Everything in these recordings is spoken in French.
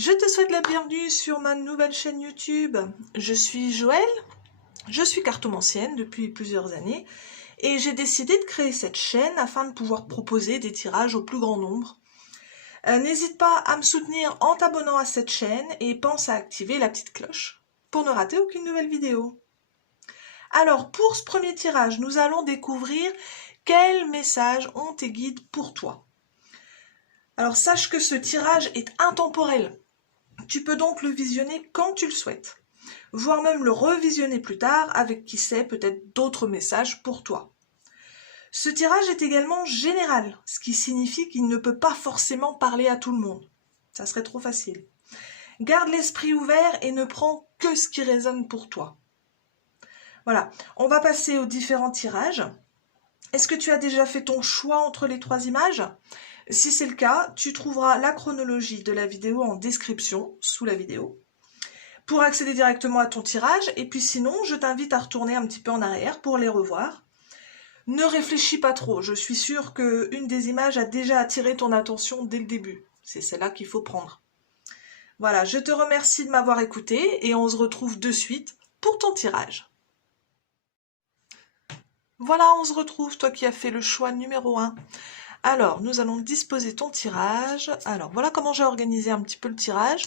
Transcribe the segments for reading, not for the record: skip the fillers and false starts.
Je te souhaite la bienvenue sur ma nouvelle chaîne YouTube. Je suis Joëlle, je suis cartomancienne depuis plusieurs années et j'ai décidé de créer cette chaîne afin de pouvoir proposer des tirages au plus grand nombre. N'hésite pas à me soutenir en t'abonnant à cette chaîne et pense à activer la petite cloche pour ne rater aucune nouvelle vidéo. Alors pour ce premier tirage, nous allons découvrir quels messages ont tes guides pour toi. Alors sache que ce tirage est intemporel. Tu peux donc le visionner quand tu le souhaites, voire même le revisionner plus tard avec, qui sait, peut-être d'autres messages pour toi. Ce tirage est également général, ce qui signifie qu'il ne peut pas forcément parler à tout le monde. Ça serait trop facile. Garde l'esprit ouvert et ne prends que ce qui résonne pour toi. Voilà, on va passer aux différents tirages. Est-ce que tu as déjà fait ton choix entre les 3 images ? Si c'est le cas, tu trouveras la chronologie de la vidéo en description, sous la vidéo, pour accéder directement à ton tirage. Et puis sinon, je t'invite à retourner un petit peu en arrière pour les revoir. Ne réfléchis pas trop, je suis sûre qu'une des images a déjà attiré ton attention dès le début. C'est celle-là qu'il faut prendre. Voilà, je te remercie de m'avoir écouté et on se retrouve de suite pour ton tirage. Voilà, on se retrouve, toi qui as fait le choix numéro 1. Alors, nous allons disposer ton tirage. Alors, voilà comment j'ai organisé un petit peu le tirage.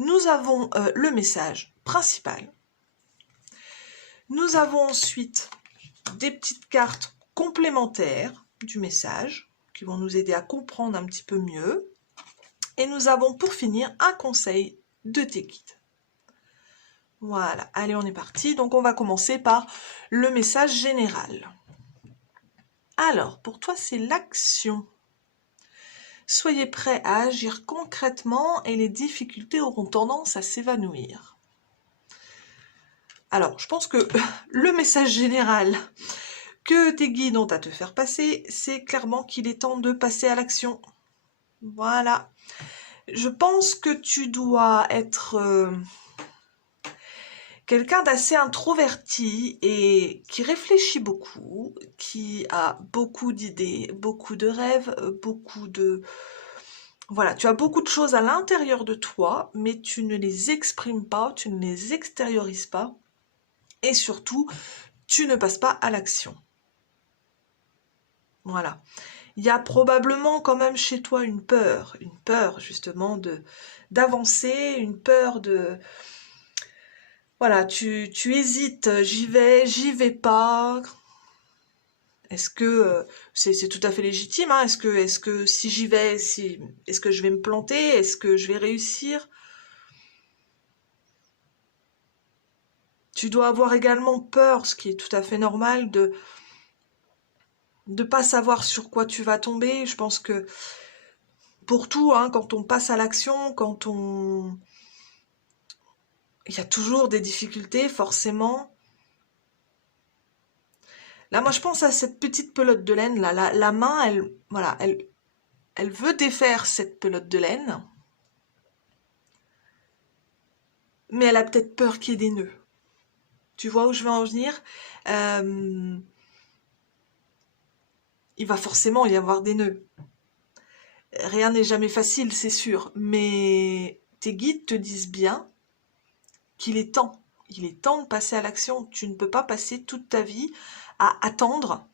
Nous avons le message principal. Nous avons ensuite des petites cartes complémentaires du message qui vont nous aider à comprendre un petit peu mieux. Et nous avons pour finir un conseil de tes guides. Voilà, allez, on est parti. Donc, on va commencer par le message général. Alors, pour toi, c'est l'action. Soyez prêts à agir concrètement et les difficultés auront tendance à s'évanouir. Alors, je pense que le message général que tes guides ont à te faire passer, c'est clairement qu'il est temps de passer à l'action. Voilà. Je pense que tu dois être quelqu'un d'assez introverti et qui réfléchit beaucoup, qui a beaucoup d'idées, beaucoup de rêves, beaucoup de... Voilà, tu as beaucoup de choses à l'intérieur de toi, mais tu ne les exprimes pas, tu ne les extériorises pas, et surtout, tu ne passes pas à l'action. Voilà. Il y a probablement quand même chez toi une peur justement d'avancer, une peur de... Voilà, tu hésites, j'y vais pas. Est-ce que c'est tout à fait légitime, hein? Est-ce que si j'y vais, est-ce que je vais me planter? Est-ce que je vais réussir? Tu dois avoir également peur, ce qui est tout à fait normal, de pas savoir sur quoi tu vas tomber. Je pense que pour tout, hein, quand on passe à l'action, il y a toujours des difficultés, forcément. Là, moi, je pense à cette petite pelote de laine. Là, la main, voilà, elle veut défaire cette pelote de laine. Mais elle a peut-être peur qu'il y ait des nœuds. Tu vois où je veux en venir? Il va forcément y avoir des nœuds. Rien n'est jamais facile, c'est sûr. Mais tes guides te disent bien qu'il est temps. Il est temps de passer à l'action. Tu ne peux pas passer toute ta vie à attendre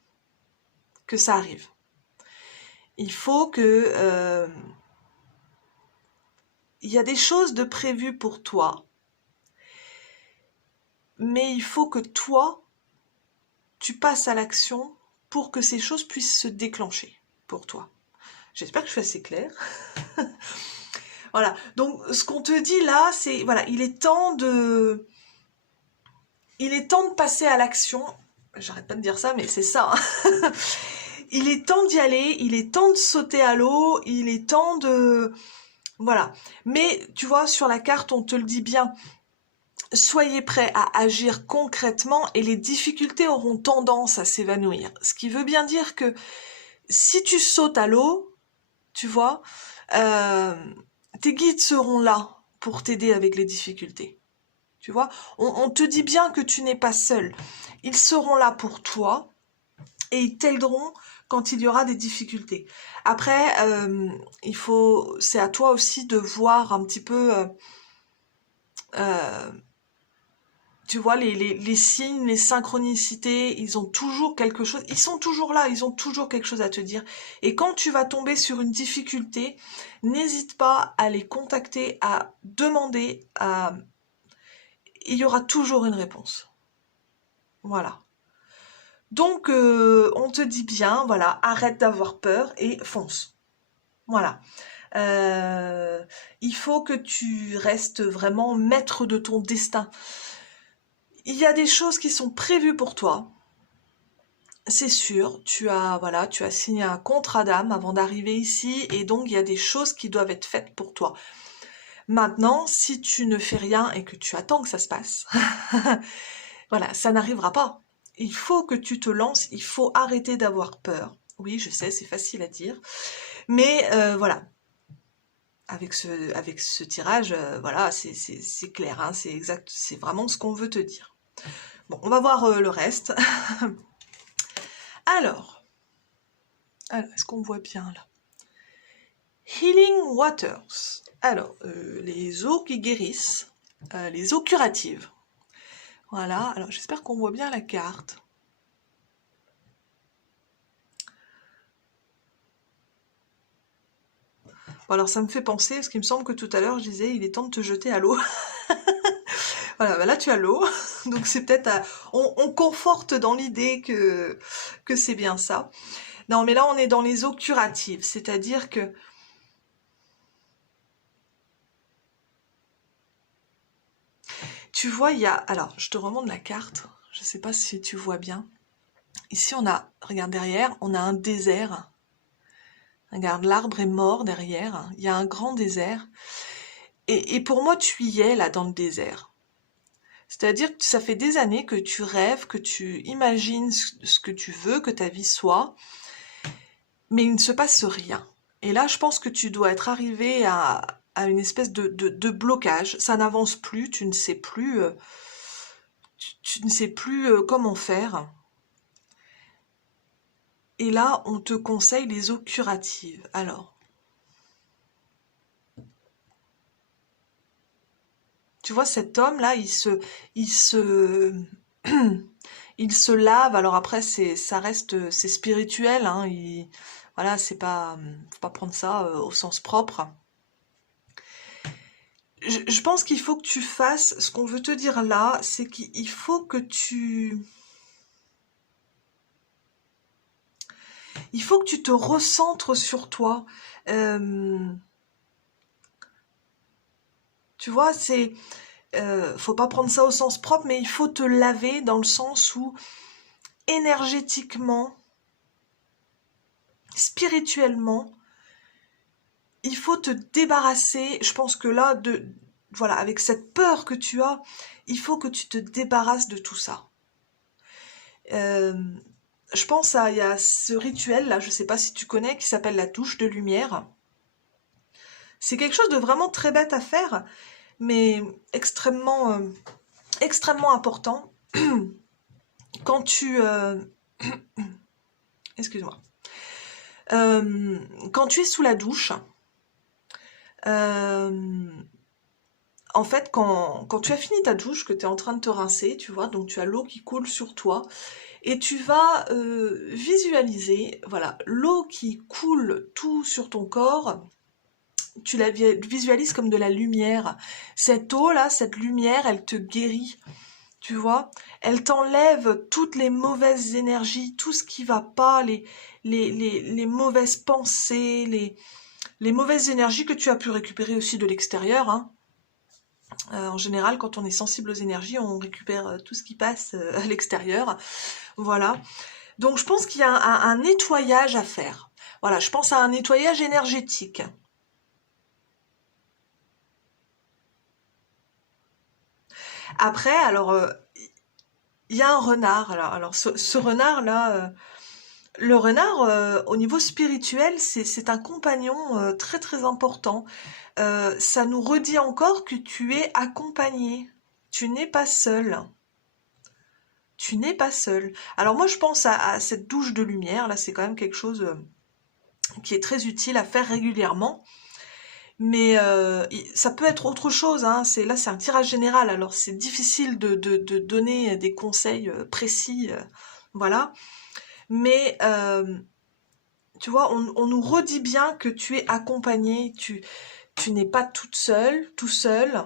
que ça arrive. Il faut que... il y a des choses de prévues pour toi. Mais il faut que toi, tu passes à l'action pour que ces choses puissent se déclencher pour toi. J'espère que je suis assez claire. Voilà, donc ce qu'on te dit là, c'est, voilà, il est temps de passer à l'action. J'arrête pas de dire ça, mais c'est ça. Hein. Il est temps d'y aller, il est temps de sauter à l'eau, il est temps de... Voilà. Mais, tu vois, sur la carte, on te le dit bien. Soyez prêts à agir concrètement et les difficultés auront tendance à s'évanouir. Ce qui veut bien dire que si tu sautes à l'eau, tu vois, tes guides seront là pour t'aider avec les difficultés. Tu vois, on te dit bien que tu n'es pas seul. Ils seront là pour toi et ils t'aideront quand il y aura des difficultés. Après, c'est à toi aussi de voir un petit peu, euh, tu vois, les signes, les synchronicités, ils ont toujours quelque chose, ils sont toujours là, ils ont toujours quelque chose à te dire. Et quand tu vas tomber sur une difficulté, n'hésite pas à les contacter, à demander, il y aura toujours une réponse. Voilà. Donc, on te dit bien, voilà, arrête d'avoir peur et fonce. Voilà. Euh, il faut que tu restes vraiment maître de ton destin. Il y a des choses qui sont prévues pour toi. C'est sûr, voilà, tu as signé un contrat d'âme avant d'arriver ici et donc il y a des choses qui doivent être faites pour toi. Maintenant, si tu ne fais rien et que tu attends que ça se passe, voilà, ça n'arrivera pas. Il faut que tu te lances, il faut arrêter d'avoir peur. Oui, je sais, c'est facile à dire, mais voilà, avec ce tirage, voilà, c'est clair, hein, c'est exact, c'est vraiment ce qu'on veut te dire. Bon, on va voir le reste. Alors, est-ce qu'on voit bien là? Healing Waters. Alors, les eaux qui guérissent, les eaux curatives. Voilà, alors j'espère qu'on voit bien la carte. Bon, alors ça me fait penser, parce qu'il me semble que tout à l'heure je disais, il est temps de te jeter à l'eau. Voilà, bah là tu as l'eau, donc c'est peut-être, on conforte dans l'idée que c'est bien ça. Non, mais là on est dans les eaux curatives, c'est-à-dire que tu vois, alors je te remonte la carte, je sais pas si tu vois bien. Ici on a, regarde derrière, on a un désert. Regarde, l'arbre est mort derrière, il y a un grand désert. Et pour moi, tu y es là dans le désert. C'est-à-dire que ça fait des années que tu rêves, que tu imagines ce que tu veux que ta vie soit, mais il ne se passe rien. Et là, je pense que tu dois être arrivé à une espèce de blocage. Ça n'avance plus, tu ne sais plus, tu ne sais plus comment faire. Et là, on te conseille les eaux curatives. Alors, tu vois, cet homme-là, il se, il se lave. Alors après, ça reste, c'est spirituel, hein. Voilà, c'est pas, faut pas prendre ça au sens propre. Je pense qu'il faut que tu fasses, ce qu'on veut te dire là, c'est qu'il faut que il faut que tu te recentres sur toi. Euh, Tu vois, faut pas prendre ça au sens propre, mais il faut te laver dans le sens où énergétiquement, spirituellement, il faut te débarrasser. Je pense que là, voilà, avec cette peur que tu as, il faut que tu te débarrasses de tout ça. Euh, je pense il y a ce rituel là, je sais pas si tu connais, qui s'appelle la touche de lumière. C'est quelque chose de vraiment très bête à faire, mais extrêmement important. Quand tu, excuse-moi, quand tu es sous la douche, euh, en fait, quand tu as fini ta douche, que tu es en train de te rincer, tu vois, donc tu as l'eau qui coule sur toi, et tu vas visualiser, voilà, l'eau qui coule tout sur ton corps, tu la visualises comme de la lumière. Cette eau-là, cette lumière, elle te guérit, tu vois. Elle t'enlève toutes les mauvaises énergies, tout ce qui va pas, les mauvaises pensées, les mauvaises énergies que tu as pu récupérer aussi de l'extérieur, hein. En général, quand on est sensible aux énergies, on récupère tout ce qui passe à l'extérieur. Voilà. Donc, je pense qu'il y a un nettoyage à faire. Voilà, je pense à un nettoyage énergétique. Après, alors, il y a un renard. Alors ce renard-là, le renard, au niveau spirituel, c'est un compagnon très très important. Ça nous redit encore que tu es accompagné. Tu n'es pas seul. tu n'es pas seul. Alors moi je pense à cette douche de lumière, là c'est quand même quelque chose qui est très utile à faire régulièrement. Mais ça peut être autre chose, hein. Là c'est un tirage général, alors c'est difficile de donner des conseils précis, voilà. Mais tu vois, on nous redit bien que tu es accompagné, tu n'es pas toute seule, tout seul.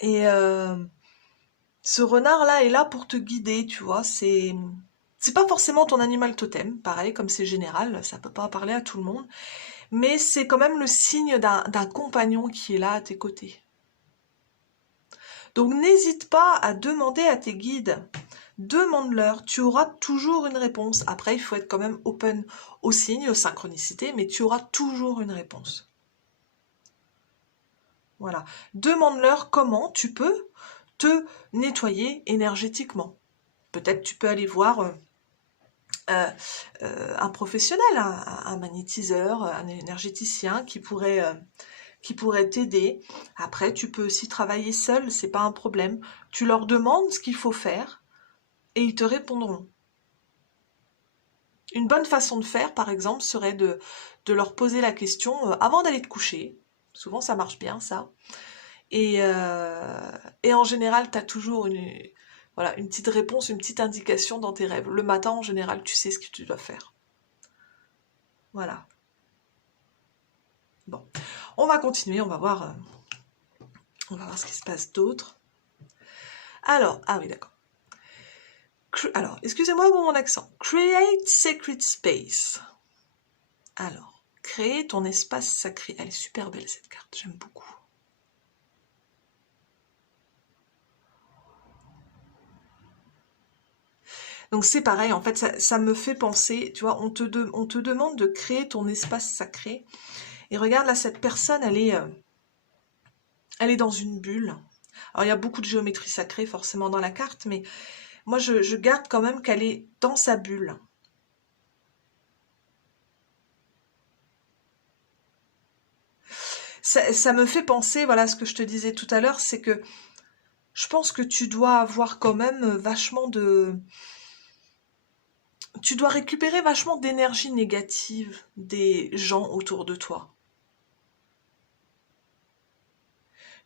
Et ce renard-là est là pour te guider, tu vois. C'est pas forcément ton animal totem, pareil, comme c'est général, ça peut pas parler à tout le monde. Mais c'est quand même le signe d'un compagnon qui est là à tes côtés. Donc n'hésite pas à demander à tes guides. Demande-leur, tu auras toujours une réponse. Après, il faut être quand même open aux signes, aux synchronicités, mais tu auras toujours une réponse. Voilà. Demande-leur comment tu peux te nettoyer énergétiquement. Peut-être tu peux aller voir un professionnel, un magnétiseur, un énergéticien qui pourrait t'aider. Après, tu peux aussi travailler seul, c'est pas un problème. Tu leur demandes ce qu'il faut faire et ils te répondront. Une bonne façon de faire, par exemple, serait de leur poser la question avant d'aller te coucher. Souvent, ça marche bien, ça. Et en général, tu as toujours voilà, une petite réponse, une petite indication dans tes rêves. Le matin, en général, tu sais ce que tu dois faire. Voilà. Bon, on va continuer, on va voir ce qui se passe d'autre. Alors, ah oui, d'accord. Alors, excusez-moi pour mon accent. Create sacred space. Alors, créer ton espace sacré. Elle est super belle cette carte, j'aime beaucoup. Donc c'est pareil, en fait, ça me fait penser, tu vois, on te demande de créer ton espace sacré. Et regarde là, cette personne, elle est dans une bulle. Alors il y a beaucoup de géométrie sacrée forcément dans la carte, mais moi je garde quand même qu'elle est dans sa bulle. Ça me fait penser, voilà ce que je te disais tout à l'heure, c'est que je pense que tu dois avoir quand même vachement de... Tu dois récupérer vachement d'énergie négative des gens autour de toi.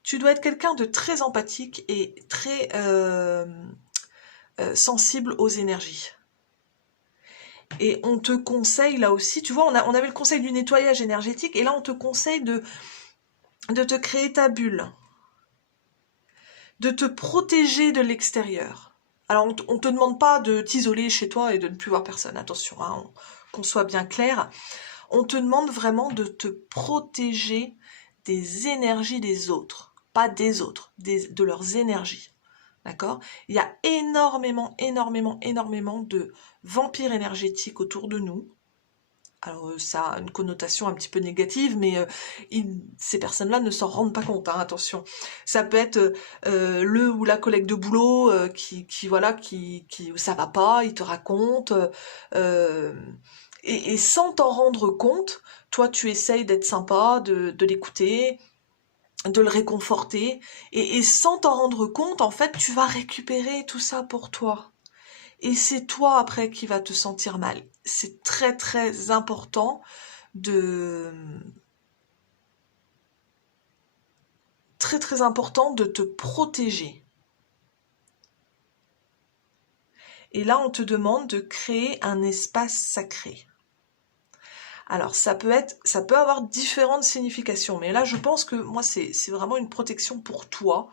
Tu dois être quelqu'un de très empathique et très sensible aux énergies. Et on te conseille là aussi, tu vois, on avait le conseil du nettoyage énergétique, et là on te conseille de te créer ta bulle, de te protéger de l'extérieur. Alors on ne te demande pas de t'isoler chez toi et de ne plus voir personne, attention, hein, qu'on soit bien clair. On te demande vraiment de te protéger des énergies des autres, pas des autres, de leurs énergies. D'accord? Il y a énormément, énormément, énormément de vampires énergétiques autour de nous. Alors ça a une connotation un petit peu négative, mais ces personnes-là ne s'en rendent pas compte, hein, attention. Ça peut être le ou la collègue de boulot voilà, qui ça va pas, il te raconte, et sans t'en rendre compte, toi tu essayes d'être sympa, de l'écouter, de le réconforter, et sans t'en rendre compte, en fait, tu vas récupérer tout ça pour toi. Et c'est toi après qui vas te sentir mal. C'est très très important de... Très très important de te protéger. Et là, on te demande de créer un espace sacré. Alors, ça peut avoir différentes significations, mais là, je pense que moi, c'est vraiment une protection pour toi,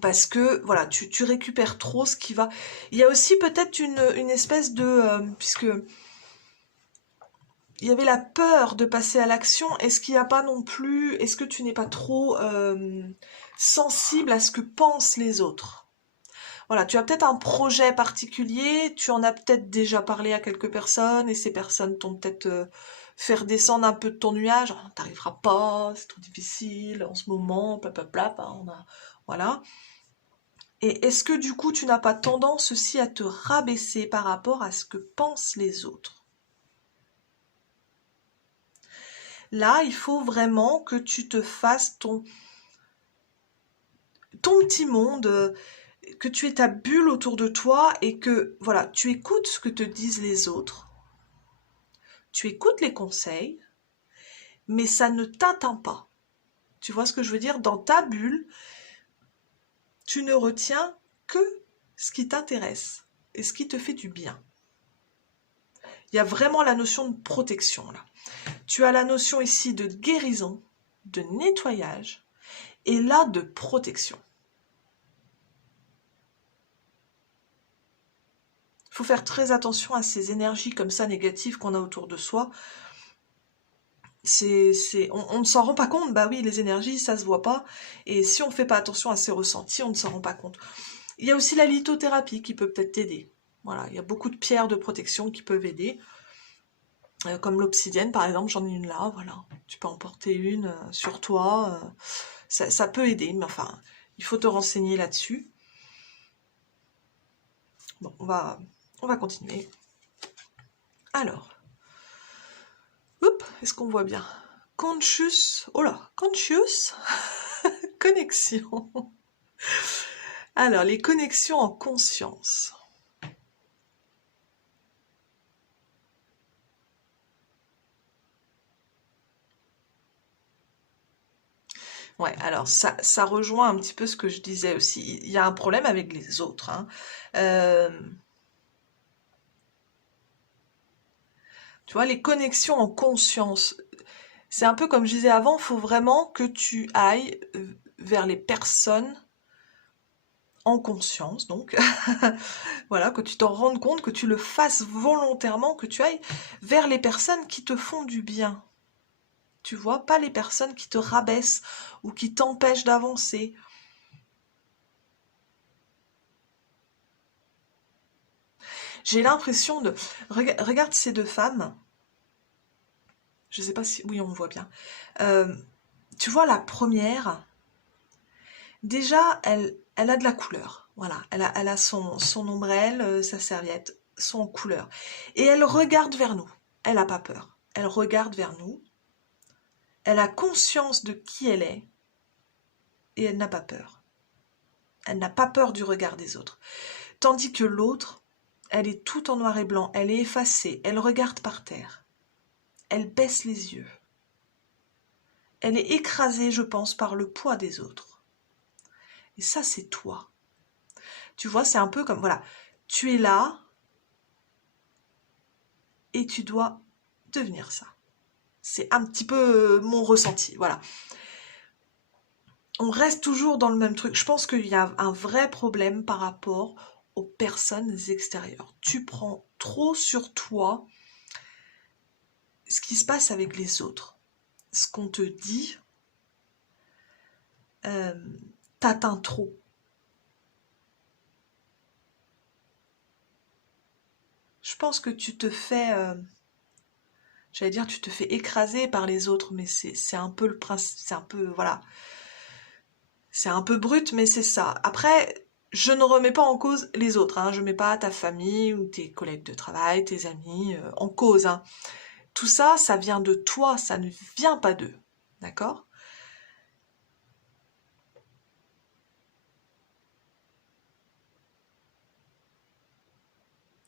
parce que, voilà, tu récupères trop ce qui va... Il y a aussi peut-être une espèce de... puisque il y avait la peur de passer à l'action, est-ce qu'il n'y a pas non plus... Est-ce que tu n'es pas trop sensible à ce que pensent les autres? Voilà, tu as peut-être un projet particulier, tu en as peut-être déjà parlé à quelques personnes, et ces personnes t'ont peut-être fait redescendre un peu de ton nuage. Oh, t'arriveras pas, c'est trop difficile en ce moment, blablabla, voilà. Et est-ce que du coup tu n'as pas tendance aussi à te rabaisser par rapport à ce que pensent les autres? Là, il faut vraiment que tu te fasses ton petit monde, que tu aies ta bulle autour de toi et que, voilà, tu écoutes ce que te disent les autres, tu écoutes les conseils, mais ça ne t'atteint pas. Tu vois ce que je veux dire? Dans ta bulle, tu ne retiens que ce qui t'intéresse et ce qui te fait du bien. Il y a vraiment la notion de protection là. Tu as la notion ici de guérison, de nettoyage et là de protection. Il faut faire très attention à ces énergies comme ça négatives qu'on a autour de soi. On ne s'en rend pas compte, bah oui, les énergies, ça se voit pas. Et si on ne fait pas attention à ces ressentis, on ne s'en rend pas compte. Il y a aussi la lithothérapie qui peut peut-être t'aider. Voilà, il y a beaucoup de pierres de protection qui peuvent aider. Comme l'obsidienne, par exemple, j'en ai une là, voilà. Tu peux en porter une sur toi. Ça peut aider, mais enfin, il faut te renseigner là-dessus. Bon, on va continuer. Alors, est-ce qu'on voit bien? Conscious, oh là, conscious, connexion. Alors, les connexions en conscience. Ouais, alors ça rejoint un petit peu ce que je disais aussi. Il y a un problème avec les autres, hein. Tu vois, les connexions en conscience, c'est un peu comme je disais avant, il faut vraiment que tu ailles vers les personnes en conscience, donc voilà, que tu t'en rendes compte, que tu le fasses volontairement, que tu ailles vers les personnes qui te font du bien. Tu vois, pas les personnes qui te rabaissent ou qui t'empêchent d'avancer. J'ai l'impression de... Regarde ces deux femmes. Je sais pas si... Oui, on voit bien. Tu vois, la première, déjà, elle a de la couleur. Voilà, elle a son ombrelle, sa serviette, sont en couleur. Et elle regarde vers nous. Elle n'a pas peur. Elle regarde vers nous. Elle a conscience de qui elle est. Et elle n'a pas peur. Elle n'a pas peur du regard des autres. Tandis que l'autre, elle est toute en noir et blanc. Elle est effacée. Elle regarde par terre. Elle baisse les yeux. Elle est écrasée, je pense, par le poids des autres. Et ça, c'est toi. Tu vois, c'est un peu comme, voilà, tu es là et tu dois devenir ça. C'est un petit peu mon ressenti, voilà. On reste toujours dans le même truc. Je pense qu'il y a un vrai problème par rapport aux personnes extérieures. Tu prends trop sur toi ce qui se passe avec les autres. Ce qu'on te dit t'atteint trop. Je pense que tu te fais... j'allais dire, tu te fais écraser par les autres, mais c'est un peu le principe, c'est un peu, voilà, c'est un peu brut, mais c'est ça. Après, je ne remets pas en cause les autres, hein. Je mets pas ta famille ou tes collègues de travail, tes amis en cause, hein. Tout ça, ça vient de toi, ça ne vient pas d'eux, d'accord?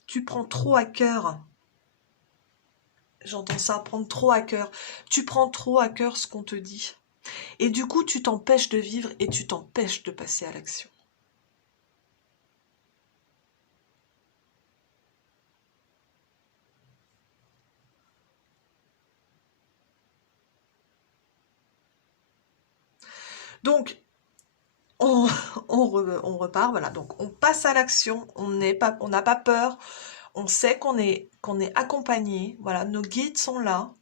Tu prends trop à cœur, j'entends ça, prendre trop à cœur. Tu prends trop à cœur ce qu'on te dit. Et du coup, tu t'empêches de vivre et tu t'empêches de passer à l'action. Donc, on, on repart, voilà. Donc, on passe à l'action, on n'a pas peur, on sait qu'on est accompagné. Voilà, nos guides sont là,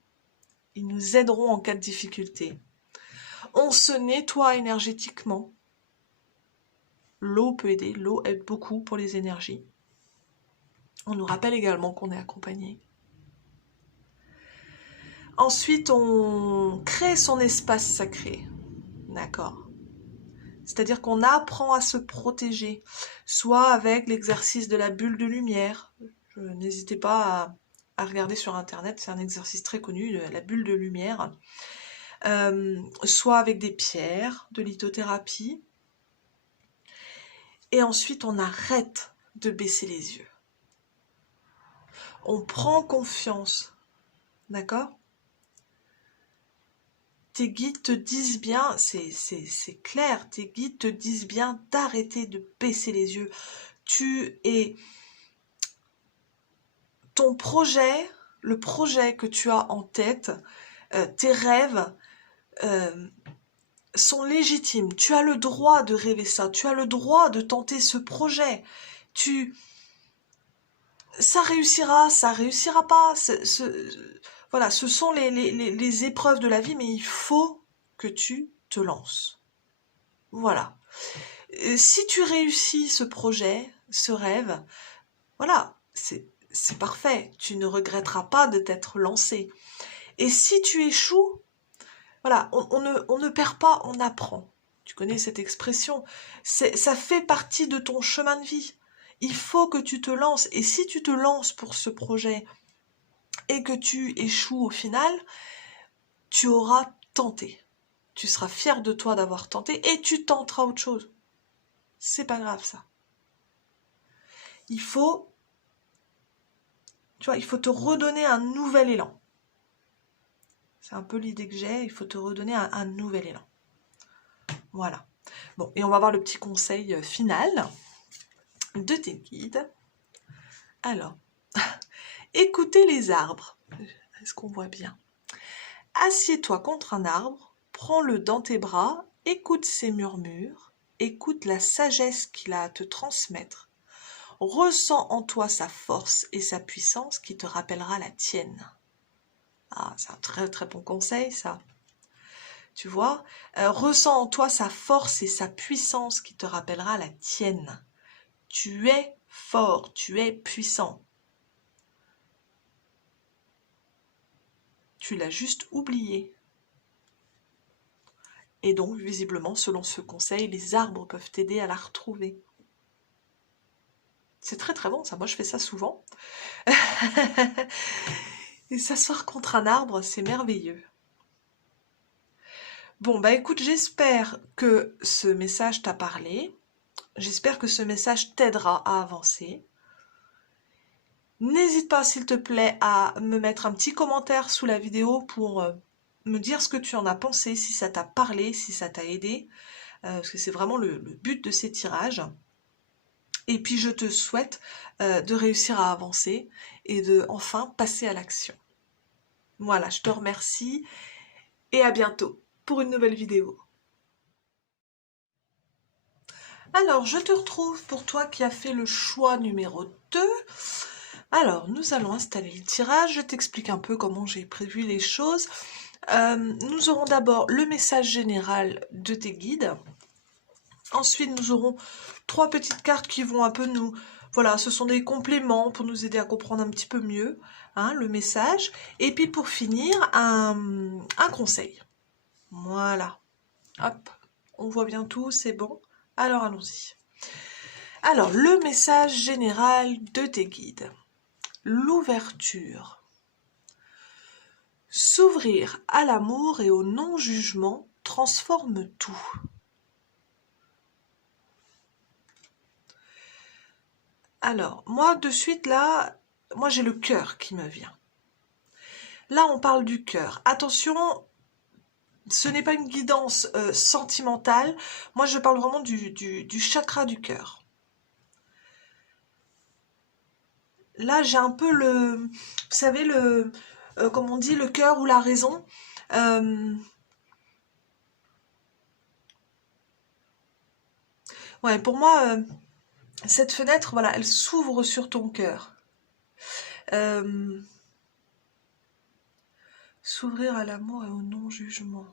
ils nous aideront en cas de difficulté. On se nettoie énergétiquement. L'eau peut aider, l'eau aide beaucoup pour les énergies. On nous rappelle également qu'on est accompagné. Ensuite, on crée son espace sacré. D'accord. C'est-à-dire qu'on apprend à se protéger, soit avec l'exercice de la bulle de lumière. N'hésitez pas à regarder sur internet, c'est un exercice très connu, la bulle de lumière. Soit avec des pierres, de lithothérapie. Et ensuite, on arrête de baisser les yeux. On prend confiance. D'accord? Tes guides te disent bien, c'est clair, tes guides te disent bien d'arrêter de baisser les yeux. Ton projet, le projet que tu as en tête, tes rêves sont légitimes. Tu as le droit de rêver ça, tu as le droit de tenter ce projet. Ça réussira pas. Voilà, ce sont les épreuves de la vie, mais il faut que tu te lances. Voilà. Si tu réussis ce projet, ce rêve, voilà, c'est parfait. Tu ne regretteras pas de t'être lancé. Et si tu échoues, voilà, on ne perd pas, on apprend. Tu connais cette expression. Ça fait partie de ton chemin de vie. Il faut que tu te lances. Et si tu te lances pour ce projet et que tu échoues au final, tu auras tenté. Tu seras fier de toi d'avoir tenté et tu tenteras autre chose. C'est pas grave ça. Il faut, tu vois, il faut te redonner un nouvel élan. C'est un peu l'idée que j'ai, il faut te redonner un nouvel élan. Voilà. Bon, et on va voir le petit conseil final de tes guides. Alors, écoutez les arbres. Est-ce qu'on voit bien? Assieds-toi contre un arbre, prends-le dans tes bras, écoute ses murmures, écoute la sagesse qu'il a à te transmettre. Ressens en toi sa force et sa puissance qui te rappellera la tienne. Ah, c'est un très très bon conseil ça. Tu vois, ressens en toi sa force et sa puissance qui te rappellera la tienne. Tu es fort, tu es puissant. Tu l'as juste oublié. Et donc, visiblement, selon ce conseil, les arbres peuvent t'aider à la retrouver. C'est très très bon ça, moi je fais ça souvent. Et s'asseoir contre un arbre, c'est merveilleux. Bon, bah écoute, j'espère que ce message t'a parlé. J'espère que ce message t'aidera à avancer. N'hésite pas, s'il te plaît, à me mettre un petit commentaire sous la vidéo pour me dire ce que tu en as pensé, si ça t'a parlé, si ça t'a aidé, parce que c'est vraiment le but de ces tirages. Et puis je te souhaite de réussir à avancer et de enfin passer à l'action. Voilà, je te remercie et à bientôt pour une nouvelle vidéo. Alors, je te retrouve pour toi qui as fait le choix numéro 2. Alors, nous allons installer le tirage. Je t'explique un peu comment j'ai prévu les choses. Nous aurons d'abord le message général de tes guides. Ensuite, nous aurons 3 petites cartes qui vont un peu nous... Voilà, ce sont des compléments pour nous aider à comprendre un petit peu mieux le message. Et puis pour finir, un conseil. Voilà. Hop, on voit bien tout, c'est bon. Alors allons-y. Alors, le message général de tes guides. L'ouverture. S'ouvrir à l'amour et au non-jugement transforme tout. Alors, moi, de suite, là, moi, j'ai le cœur qui me vient. Là, on parle du cœur. Attention, ce n'est pas une guidance sentimentale. Moi, je parle vraiment du chakra du cœur. Là, j'ai un peu vous savez, comme on dit, le cœur ou la raison. Ouais, pour moi, cette fenêtre, voilà, elle s'ouvre sur ton cœur. S'ouvrir à l'amour et au non-jugement.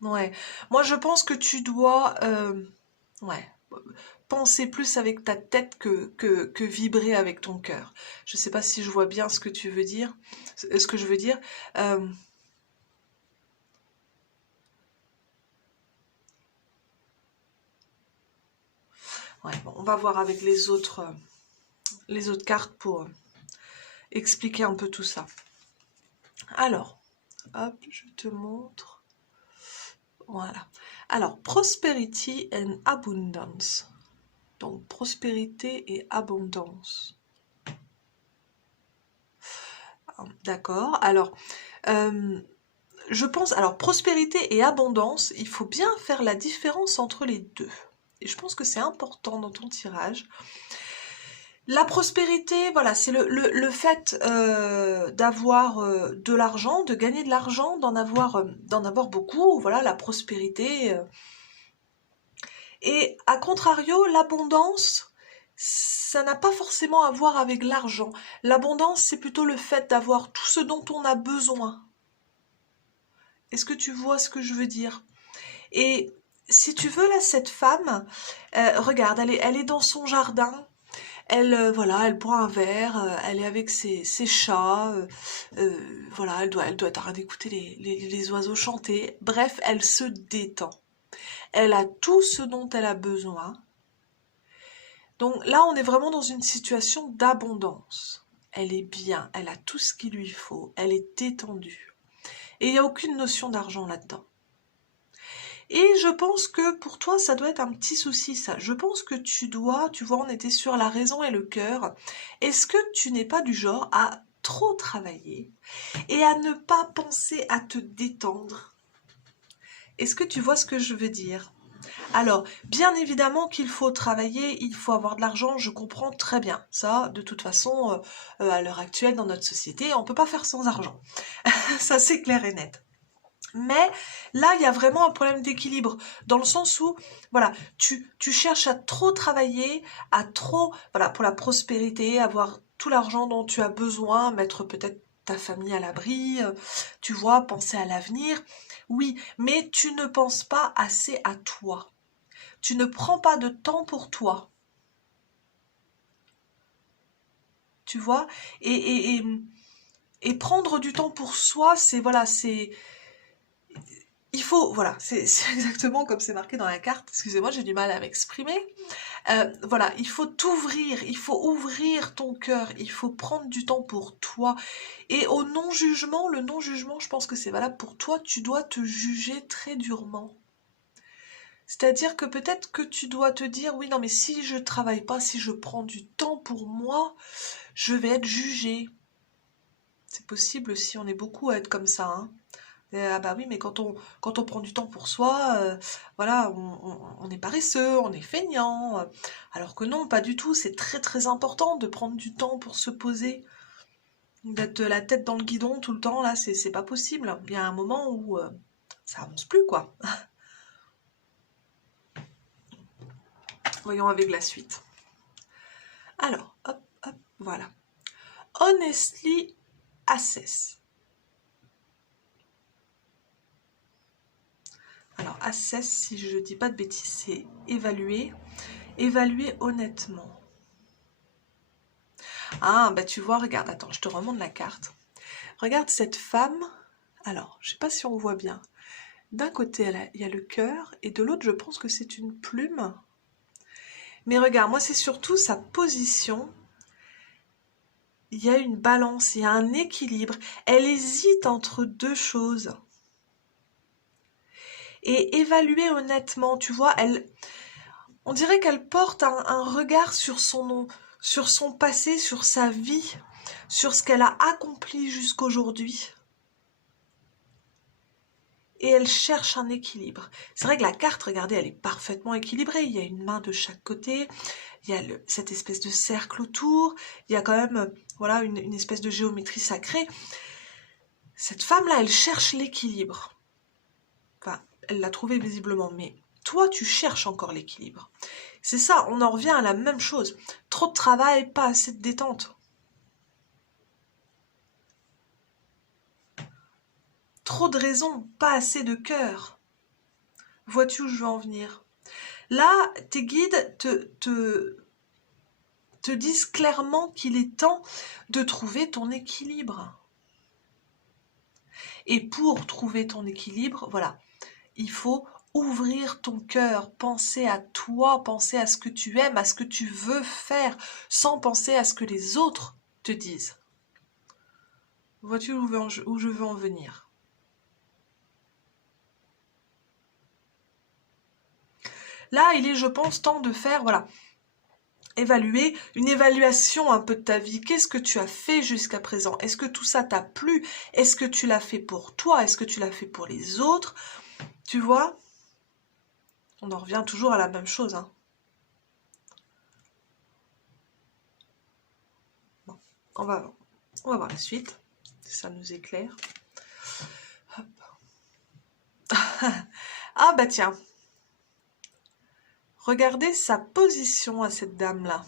Ouais, moi je pense que tu dois ouais, penser plus avec ta tête que vibrer avec ton cœur. Je sais pas si je vois bien ce que tu veux dire, ce que je veux dire. Ouais, bon, on va voir avec les autres cartes pour expliquer un peu tout ça. Alors, hop, je te montre. Voilà. Alors, prosperity and abundance. Donc, prospérité et abondance. D'accord. Alors, je pense... Alors, prospérité et abondance, il faut bien faire la différence entre les deux. Et je pense que c'est important dans ton tirage. La prospérité, voilà, c'est le fait d'avoir de l'argent, de gagner de l'argent, d'en avoir beaucoup, voilà, la prospérité. Et à contrario, l'abondance, ça n'a pas forcément à voir avec l'argent. L'abondance, c'est plutôt le fait d'avoir tout ce dont on a besoin. Est-ce que tu vois ce que je veux dire? Et si tu veux, là, cette femme, regarde, elle est dans son jardin. Elle, voilà, elle boit un verre, elle est avec ses chats, voilà, elle doit être en train d'écouter les oiseaux chanter. Bref, elle se détend. Elle a tout ce dont elle a besoin. Donc là, on est vraiment dans une situation d'abondance. Elle est bien, elle a tout ce qu'il lui faut, elle est détendue. Et il n'y a aucune notion d'argent là-dedans. Et je pense que pour toi, ça doit être un petit souci, ça. Je pense que tu vois, on était sur la raison et le cœur. Est-ce que tu n'es pas du genre à trop travailler et à ne pas penser à te détendre? Est-ce que tu vois ce que je veux dire? Alors, bien évidemment qu'il faut travailler, il faut avoir de l'argent, je comprends très bien. Ça, de toute façon, à l'heure actuelle, dans notre société, on ne peut pas faire sans argent. Ça, c'est clair et net. Mais là, il y a vraiment un problème d'équilibre, dans le sens où, voilà, tu cherches à trop travailler, à trop, voilà, pour la prospérité, avoir tout l'argent dont tu as besoin, mettre peut-être ta famille à l'abri, tu vois, penser à l'avenir. Oui, mais tu ne penses pas assez à toi. Tu ne prends pas de temps pour toi. Tu vois, et prendre du temps pour soi, c'est, voilà, c'est... Il faut, voilà, c'est exactement comme c'est marqué dans la carte. Excusez-moi, j'ai du mal à m'exprimer. Voilà, il faut t'ouvrir, il faut ouvrir ton cœur, il faut prendre du temps pour toi. Et au non-jugement, le non-jugement, je pense que c'est valable pour toi, tu dois te juger très durement. C'est-à-dire que peut-être que tu dois te dire, oui, non, mais si je travaille pas, si je prends du temps pour moi, je vais être jugée. C'est possible si on est beaucoup à être comme ça, hein. Ah bah oui, mais quand on prend du temps pour soi, voilà, on est paresseux, on est feignant. Alors que non, pas du tout, c'est très très important de prendre du temps pour se poser. D'être la tête dans le guidon tout le temps, là, c'est pas possible. Il y a un moment où ça avance plus, quoi. Voyons avec la suite. Alors, hop, hop, voilà. Honestly assess. Alors, assess, si je ne dis pas de bêtises, c'est évaluer. Évaluer honnêtement. Ah, bah tu vois, regarde, attends, je te remonte la carte. Regarde cette femme. Alors, je sais pas si on voit bien. D'un côté, il y a le cœur, et de l'autre, je pense que c'est une plume. Mais regarde, moi, c'est surtout sa position. Il y a une balance, il y a un équilibre. Elle hésite entre deux choses. Et évaluer honnêtement, tu vois, on dirait qu'elle porte un regard sur son passé, sur sa vie, sur ce qu'elle a accompli jusqu'aujourd'hui. Et elle cherche un équilibre. C'est vrai que la carte, regardez, elle est parfaitement équilibrée. Il y a une main de chaque côté, il y a cette espèce de cercle autour, il y a quand même, voilà, une espèce de géométrie sacrée. Cette femme-là, elle cherche l'équilibre. Enfin, elle l'a trouvé visiblement, mais toi, tu cherches encore l'équilibre. C'est ça, on en revient à la même chose. Trop de travail, pas assez de détente. Trop de raisons, pas assez de cœur. Vois-tu où je veux en venir? Là, tes guides te disent clairement qu'il est temps de trouver ton équilibre. Et pour trouver ton équilibre, voilà, il faut ouvrir ton cœur, penser à toi, penser à ce que tu aimes, à ce que tu veux faire, sans penser à ce que les autres te disent. Vois-tu où je veux en venir? Là, il est, je pense, temps de faire, voilà, évaluer, une évaluation un peu de ta vie. Qu'est-ce que tu as fait jusqu'à présent? Est-ce que tout ça t'a plu? Est-ce que tu l'as fait pour toi? Est-ce que tu l'as fait pour les autres? Tu vois? On en revient toujours à la même chose, hein. Bon, on va voir la suite, si ça nous éclaire. Hop. Ah bah tiens, regardez sa position à cette dame-là.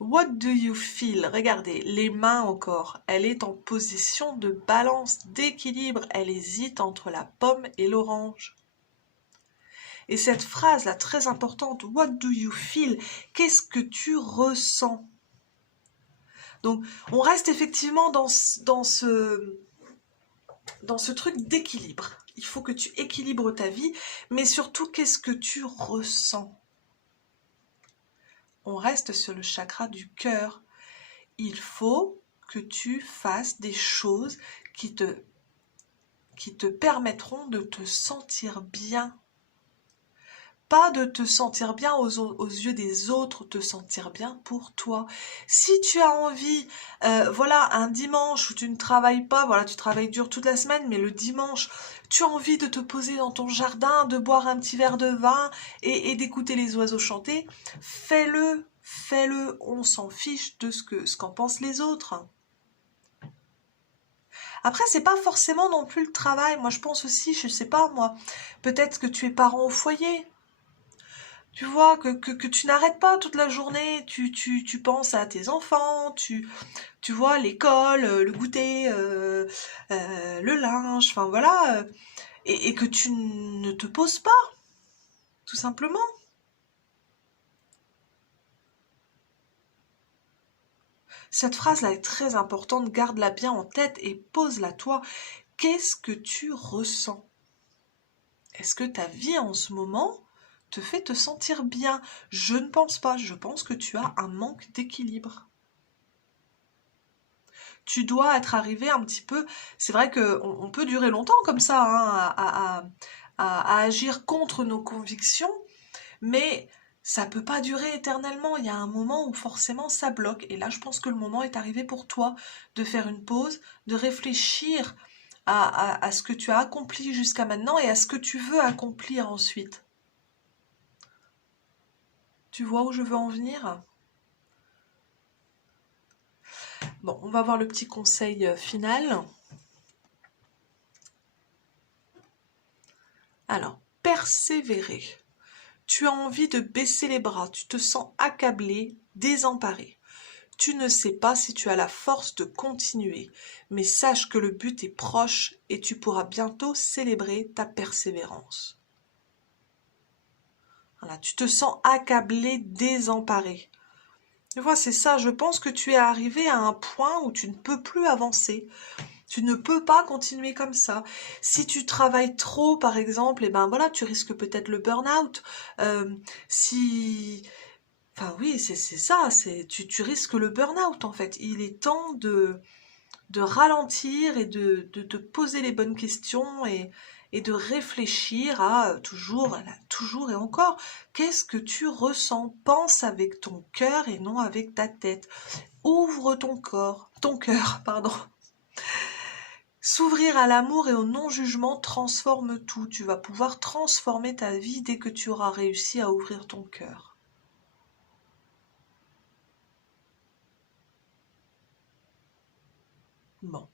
What do you feel? Regardez, les mains encore. Elle est en position de balance, d'équilibre. Elle hésite entre la pomme et l'orange. Et cette phrase-là, très importante, what do you feel? Qu'est-ce que tu ressens? Donc, on reste effectivement dans ce truc d'équilibre. Il faut que tu équilibres ta vie, mais surtout, qu'est-ce que tu ressens? On reste sur le chakra du cœur. Il faut que tu fasses des choses qui te permettront de te sentir bien. Pas de te sentir bien aux yeux des autres, te sentir bien pour toi. Si tu as envie, voilà, un dimanche où tu ne travailles pas, voilà, tu travailles dur toute la semaine, mais le dimanche, tu as envie de te poser dans ton jardin, de boire un petit verre de vin et d'écouter les oiseaux chanter, fais-le, fais-le, on s'en fiche de ce qu'en pensent les autres. Après, c'est pas forcément non plus le travail. Moi, je pense aussi, je sais pas, moi, peut-être que tu es parent au foyer. Tu vois, que tu n'arrêtes pas toute la journée, tu penses à tes enfants, tu vois, l'école, le goûter, le linge, enfin voilà, et que tu ne te poses pas, tout simplement. Cette phrase-là est très importante, garde-la bien en tête et pose-la toi. Qu'est-ce que tu ressens? Est-ce que ta vie en ce moment te fait te sentir bien? Je ne pense pas, je pense que tu as un manque d'équilibre. Tu dois être arrivé un petit peu, c'est vrai qu'on peut durer longtemps comme ça, hein, à agir contre nos convictions, mais ça peut pas durer éternellement. Il y a un moment où forcément ça bloque. Et là, je pense que le moment est arrivé pour toi de faire une pause, de réfléchir à ce que tu as accompli jusqu'à maintenant et à ce que tu veux accomplir ensuite. Tu vois où je veux en venir? Bon, on va voir le petit conseil final. Alors, persévérer. Tu as envie de baisser les bras, tu te sens accablé, désemparé. Tu ne sais pas si tu as la force de continuer, mais sache que le but est proche et tu pourras bientôt célébrer ta persévérance. Voilà, tu te sens accablé, désemparé. Tu vois, c'est ça, je pense que tu es arrivé à un point où tu ne peux plus avancer. Tu ne peux pas continuer comme ça. Si tu travailles trop, par exemple, et ben voilà, tu risques peut-être le burn-out. Enfin oui, c'est ça, tu risques le burn-out en fait. Il est temps de ralentir et de te poser les bonnes questions et de réfléchir à toujours et encore, qu'est-ce que tu ressens? Pense avec ton cœur et non avec ta tête. Ouvre ton cœur, pardon. S'ouvrir à l'amour et au non-jugement transforme tout. Tu vas pouvoir transformer ta vie dès que tu auras réussi à ouvrir ton cœur. Bon,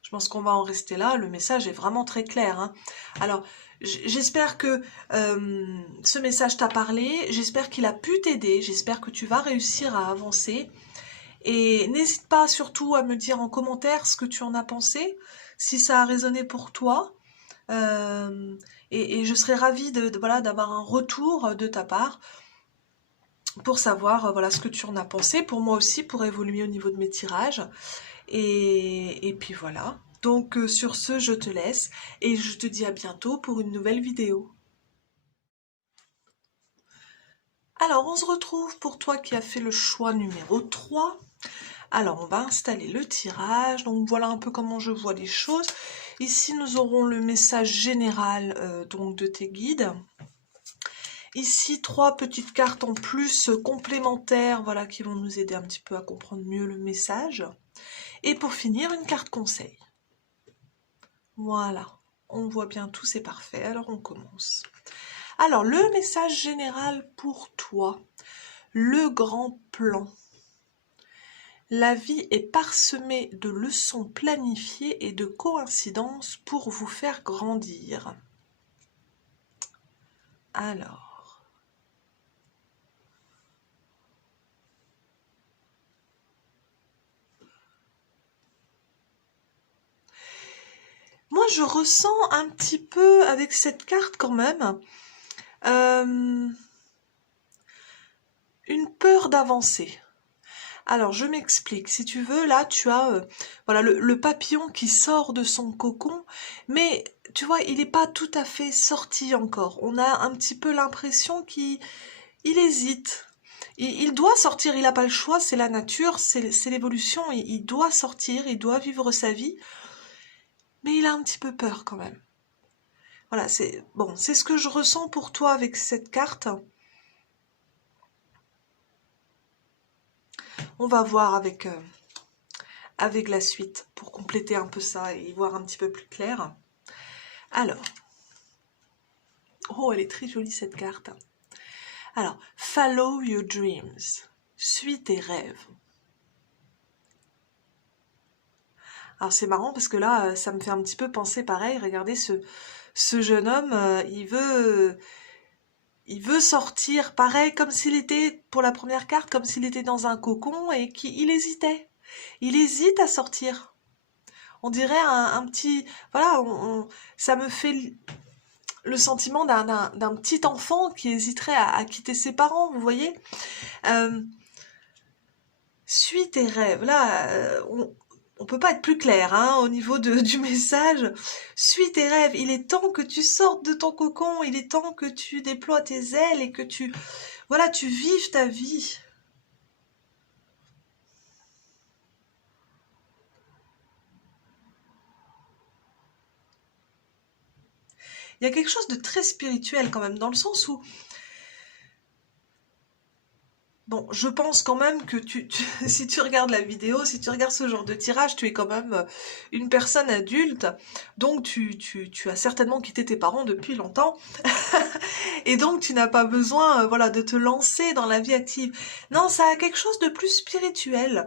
je pense qu'on va en rester là. Le message est vraiment très clair, hein. Alors, j'espère que ce message t'a parlé. J'espère qu'il a pu t'aider. J'espère que tu vas réussir à avancer. Et n'hésite pas surtout à me dire en commentaire ce que tu en as pensé, si ça a résonné pour toi. Et je serais ravie voilà, d'avoir un retour de ta part pour savoir voilà, ce que tu en as pensé, pour moi aussi, pour évoluer au niveau de mes tirages. Et puis voilà. Donc sur ce, je te laisse et je te dis à bientôt pour une nouvelle vidéo. Alors, on se retrouve pour toi qui as fait le choix numéro 3. Alors, on va installer le tirage. Donc, voilà un peu comment je vois les choses. Ici, nous aurons le message général donc de tes guides. Ici, 3 petites cartes en plus complémentaires, voilà, qui vont nous aider un petit peu à comprendre mieux le message. Et pour finir, une carte conseil. Voilà, on voit bien tout, c'est parfait. Alors, on commence. Alors, le message général pour toi, le grand plan. La vie est parsemée de leçons planifiées et de coïncidences pour vous faire grandir. Alors, moi je ressens un petit peu avec cette carte quand même une peur d'avancer. Alors je m'explique, si tu veux, là tu as voilà, le papillon qui sort de son cocon, mais tu vois, il n'est pas tout à fait sorti encore. On a un petit peu l'impression qu'il hésite. Il doit sortir, il n'a pas le choix, c'est la nature, c'est l'évolution, il doit sortir, il doit vivre sa vie, mais il a un petit peu peur quand même. Voilà, c'est bon, c'est ce que je ressens pour toi avec cette carte. On va voir avec la suite pour compléter un peu ça et y voir un petit peu plus clair. Alors, oh, elle est très jolie cette carte. Alors, follow your dreams, suis tes rêves. Alors c'est marrant parce que là, ça me fait un petit peu penser pareil. Regardez ce jeune homme, il veut sortir pareil comme s'il était, pour la première carte, comme s'il était dans un cocon et qu'il hésitait. Il hésite à sortir. On dirait un petit... Voilà, ça me fait le sentiment d'un petit enfant qui hésiterait à quitter ses parents, vous voyez. Suis tes rêves. Là, on peut pas être plus clair hein, au niveau du message. Suis tes rêves. Il est temps que tu sortes de ton cocon. Il est temps que tu déploies tes ailes et que tu vives ta vie. Il y a quelque chose de très spirituel quand même, dans le sens où bon, je pense quand même que si tu regardes la vidéo, si tu regardes ce genre de tirage, tu es quand même une personne adulte, donc tu as certainement quitté tes parents depuis longtemps, et donc tu n'as pas besoin voilà, de te lancer dans la vie active. Non, ça a quelque chose de plus spirituel.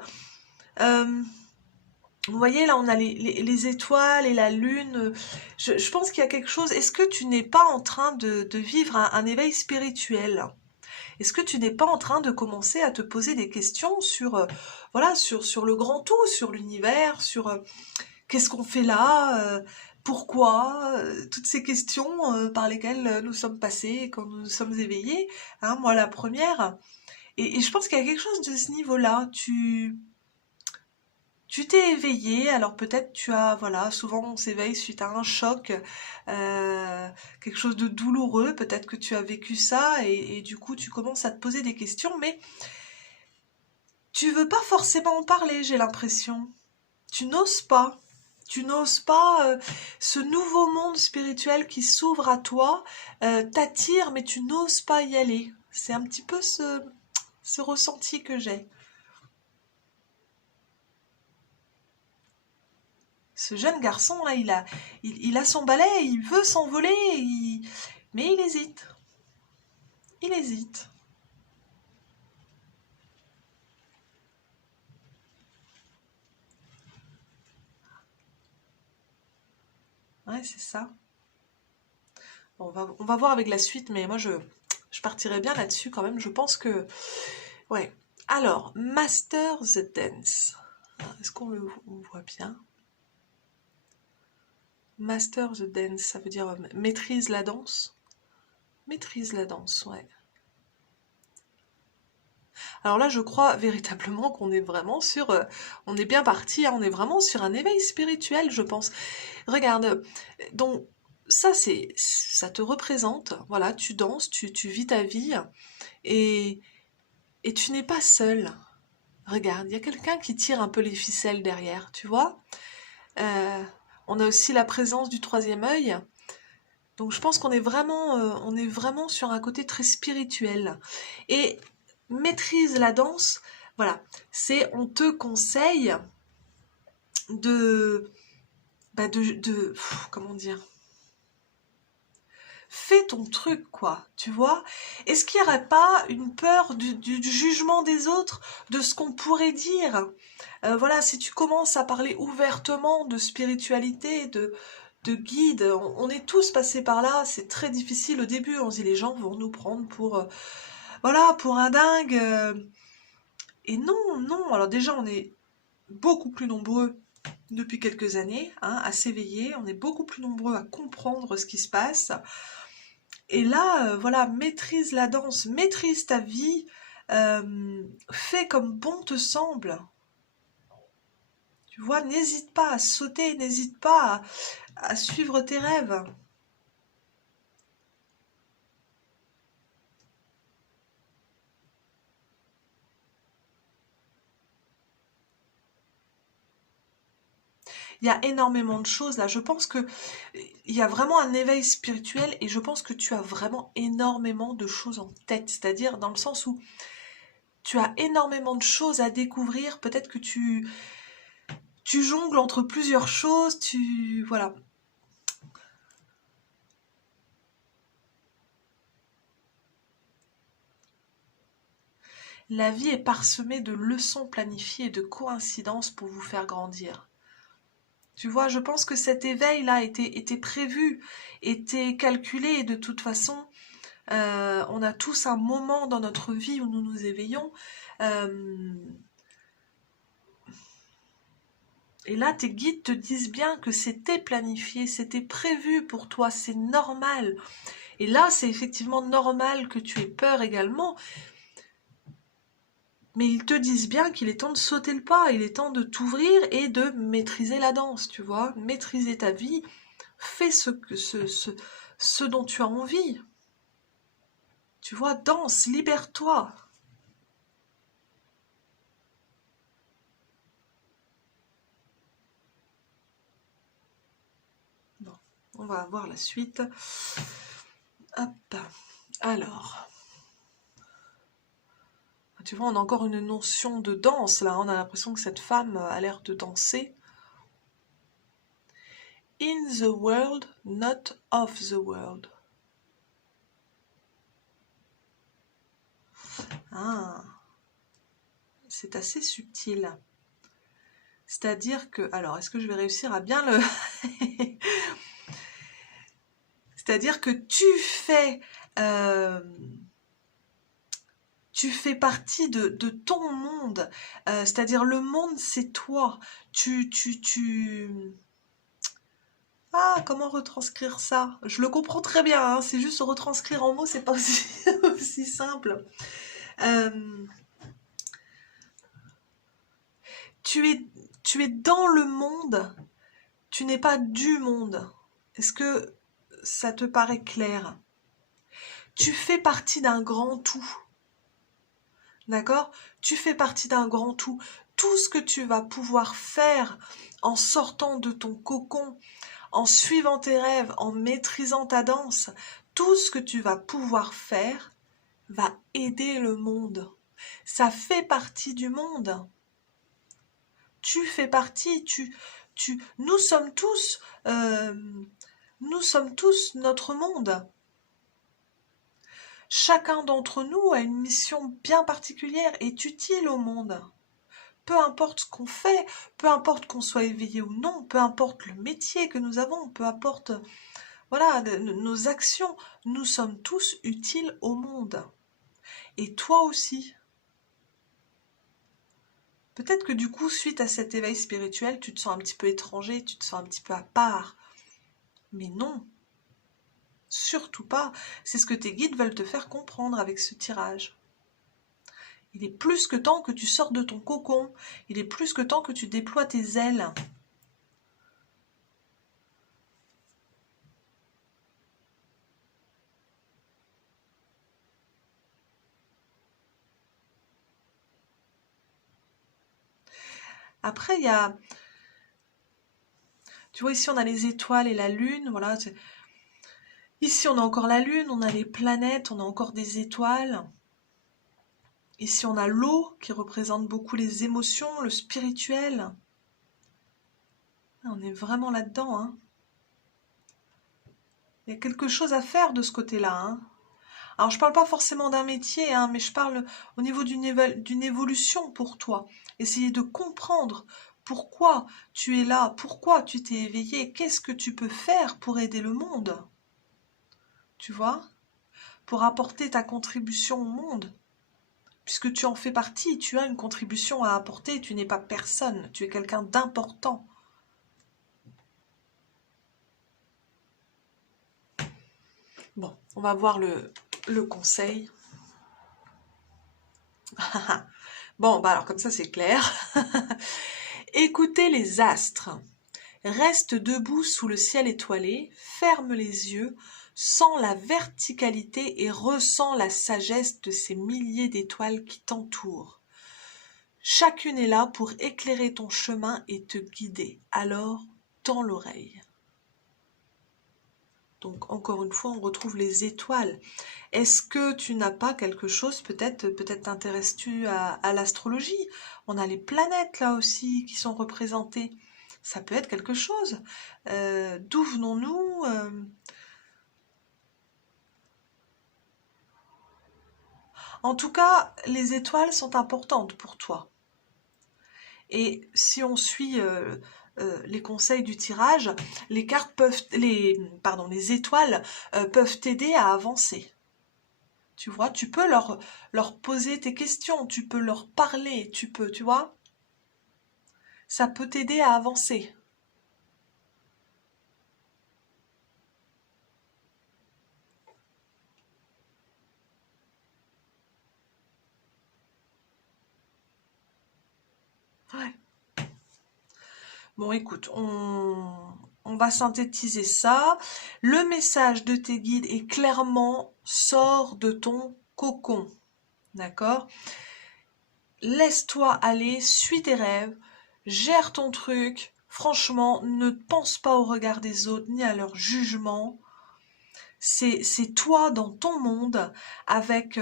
Vous voyez, là, on a les étoiles et la lune. Je pense qu'il y a quelque chose... Est-ce que tu n'es pas en train de vivre un éveil spirituel ? Est-ce que tu n'es pas en train de commencer à te poser des questions sur, voilà, sur le grand tout, sur l'univers, sur qu'est-ce qu'on fait là, pourquoi, toutes ces questions par lesquelles nous sommes passés quand nous nous sommes éveillés, hein, moi la première. Et je pense qu'il y a quelque chose de ce niveau-là. Tu t'es éveillé, alors peut-être tu as, voilà, souvent on s'éveille suite à un choc, quelque chose de douloureux, peut-être que tu as vécu ça et du coup tu commences à te poser des questions, mais tu veux pas forcément en parler, j'ai l'impression. Tu n'oses pas. Tu n'oses pas, ce nouveau monde spirituel qui s'ouvre à toi, t'attire, mais tu n'oses pas y aller. C'est un petit peu ce ressenti que j'ai. Ce jeune garçon là, il a son balai, il veut s'envoler, mais il hésite. Il hésite. Ouais, c'est ça. Bon, on va voir avec la suite, mais moi je partirais bien là-dessus quand même. Je pense que... Ouais. Alors, Master the Dance. Est-ce qu'on on voit bien? Master the Dance, ça veut dire maîtrise la danse. Maîtrise la danse, ouais. Alors là, je crois véritablement qu'on est vraiment sur... on est bien parti, hein, on est vraiment sur un éveil spirituel, je pense. Regarde, donc ça te représente, voilà, tu danses, tu vis ta vie, et, et tu n'es pas seul. Regarde, il y a quelqu'un qui tire un peu les ficelles derrière, tu vois. Euh, On a aussi la présence du troisième œil. Donc je pense on est vraiment sur un côté très spirituel. Et maîtrise la danse, voilà, c'est on te conseille de, comment dire, fais ton truc, quoi, tu vois. Est-ce qu'il n'y aurait pas une peur du jugement des autres, de ce qu'on pourrait dire? Voilà, si tu commences à parler ouvertement de spiritualité, de guide, on est tous passés par là, c'est très difficile au début, on se dit les gens vont nous prendre pour, voilà, pour un dingue. Et non, non, alors déjà on est beaucoup plus nombreux depuis quelques années à s'éveiller, on est beaucoup plus nombreux à comprendre ce qui se passe. Et là, voilà, maîtrise la danse, maîtrise ta vie, fais comme bon te semble. Tu vois, n'hésite pas à sauter, n'hésite pas à suivre tes rêves. Il y a énormément de choses là. Je pense que il y a vraiment un éveil spirituel et je pense que tu as vraiment énormément de choses en tête. C'est-à-dire dans le sens où tu as énormément de choses à découvrir. Peut-être que tu jongles entre plusieurs choses. Voilà. La vie est parsemée de leçons planifiées et de coïncidences pour vous faire grandir. Tu vois, je pense que cet éveil-là était prévu, était calculé, et de toute façon, on a tous un moment dans notre vie où nous nous éveillons. Euh, et là, tes guides te disent bien que c'était planifié, c'était prévu pour toi, c'est normal. Et là, c'est effectivement normal que tu aies peur également, mais ils te disent bien qu'il est temps de sauter le pas, il est temps de t'ouvrir et de maîtriser la danse, tu vois, maîtriser ta vie, fais ce dont tu as envie. Tu vois, danse, libère-toi. Bon, on va voir la suite. Hop. Alors, tu vois, on a encore une notion de danse là. On a l'impression que cette femme a l'air de danser. In the world, not of the world. Ah, c'est assez subtil. C'est-à-dire que, alors, est-ce que je vais réussir à bien le... C'est-à-dire que euh, tu fais partie de ton monde. C'est-à-dire le monde, c'est toi. Tu... Ah, comment retranscrire ça? Je le comprends très bien, hein, c'est juste retranscrire en mots, c'est pas aussi, aussi simple. Euh, tu es, tu es dans le monde, tu n'es pas du monde. Est-ce que ça te paraît clair? Tu fais partie d'un grand tout, d'accord? Tu fais partie d'un grand tout. Tout ce que tu vas pouvoir faire en sortant de ton cocon, en suivant tes rêves, en maîtrisant ta danse, tout ce que tu vas pouvoir faire va aider le monde. Ça fait partie du monde. Tu fais partie, euh, nous sommes tous notre monde. Chacun d'entre nous a une mission bien particulière, est utile au monde. Peu importe ce qu'on fait, peu importe qu'on soit éveillé ou non, peu importe le métier que nous avons, peu importe, voilà, nos actions, nous sommes tous utiles au monde. Et toi aussi. Peut-être que du coup, suite à cet éveil spirituel, tu te sens un petit peu étranger, tu te sens un petit peu à part. Mais non, surtout pas. C'est ce que tes guides veulent te faire comprendre avec ce tirage. Il est plus que temps que tu sortes de ton cocon. Il est plus que temps que tu déploies tes ailes. Après, il y a... Tu vois, ici, on a les étoiles et la lune, voilà. Ici, on a encore la lune, on a les planètes, on a encore des étoiles. Ici, on a l'eau qui représente beaucoup les émotions, le spirituel. On est vraiment là-dedans, hein. Il y a quelque chose à faire de ce côté-là, hein. Alors, je parle pas forcément d'un métier, hein, mais je parle au niveau d'une évolution pour toi. Essayer de comprendre pourquoi tu es là, pourquoi tu t'es éveillé, qu'est-ce que tu peux faire pour aider le monde, tu vois, pour apporter ta contribution au monde. Puisque tu en fais partie, tu as une contribution à apporter, tu n'es pas personne, tu es quelqu'un d'important. Bon, on va voir le conseil. Bon, bah alors comme ça c'est clair. Écoutez les astres. Reste debout sous le ciel étoilé, ferme les yeux, sens la verticalité et ressens la sagesse de ces milliers d'étoiles qui t'entourent. Chacune est là pour éclairer ton chemin et te guider. Alors, tends l'oreille. Donc, encore une fois, on retrouve les étoiles. Est-ce que tu n'as pas quelque chose, peut-être t'intéresses-tu à l'astrologie? On a les planètes là aussi qui sont représentées. Ça peut être quelque chose. D'où venons-nous? En tout cas, les étoiles sont importantes pour toi. Et si on suit les conseils du tirage, les cartes peuvent, les étoiles peuvent t'aider à avancer. Tu vois, tu peux leur poser tes questions, tu peux leur parler, tu vois, ça peut t'aider à avancer. Ouais. Bon, écoute, on va synthétiser ça. Le message de tes guides est clairement: sors de ton cocon. D'accord? Laisse-toi aller, suis tes rêves, gère ton truc. Franchement, ne pense pas au regard des autres ni à leur jugement. C'est toi dans ton monde, avec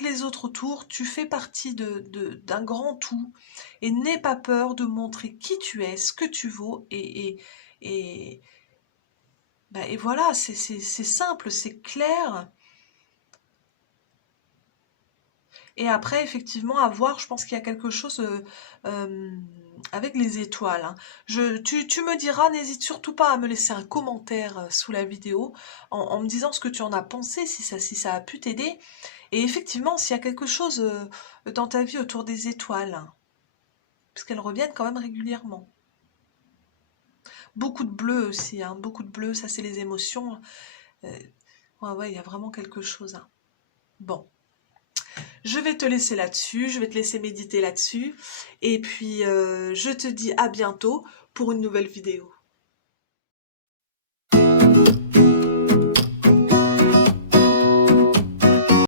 les autres autour, tu fais partie d'un grand tout, et n'aie pas peur de montrer qui tu es, ce que tu vaux, et, et voilà, c'est simple, c'est clair. Et après, effectivement, à voir, je pense qu'il y a quelque chose euh, avec les étoiles, hein. Tu me diras, n'hésite surtout pas à me laisser un commentaire sous la vidéo en me disant ce que tu en as pensé, si ça a pu t'aider. Et effectivement, s'il y a quelque chose dans ta vie autour des étoiles, hein, parce qu'elles reviennent quand même régulièrement. Beaucoup de bleu aussi, hein, beaucoup de bleu, ça c'est les émotions. Ouais, il y a vraiment quelque chose, hein. Bon. Je vais te laisser là-dessus, je vais te laisser méditer là-dessus. Et puis, je te dis à bientôt pour une nouvelle vidéo.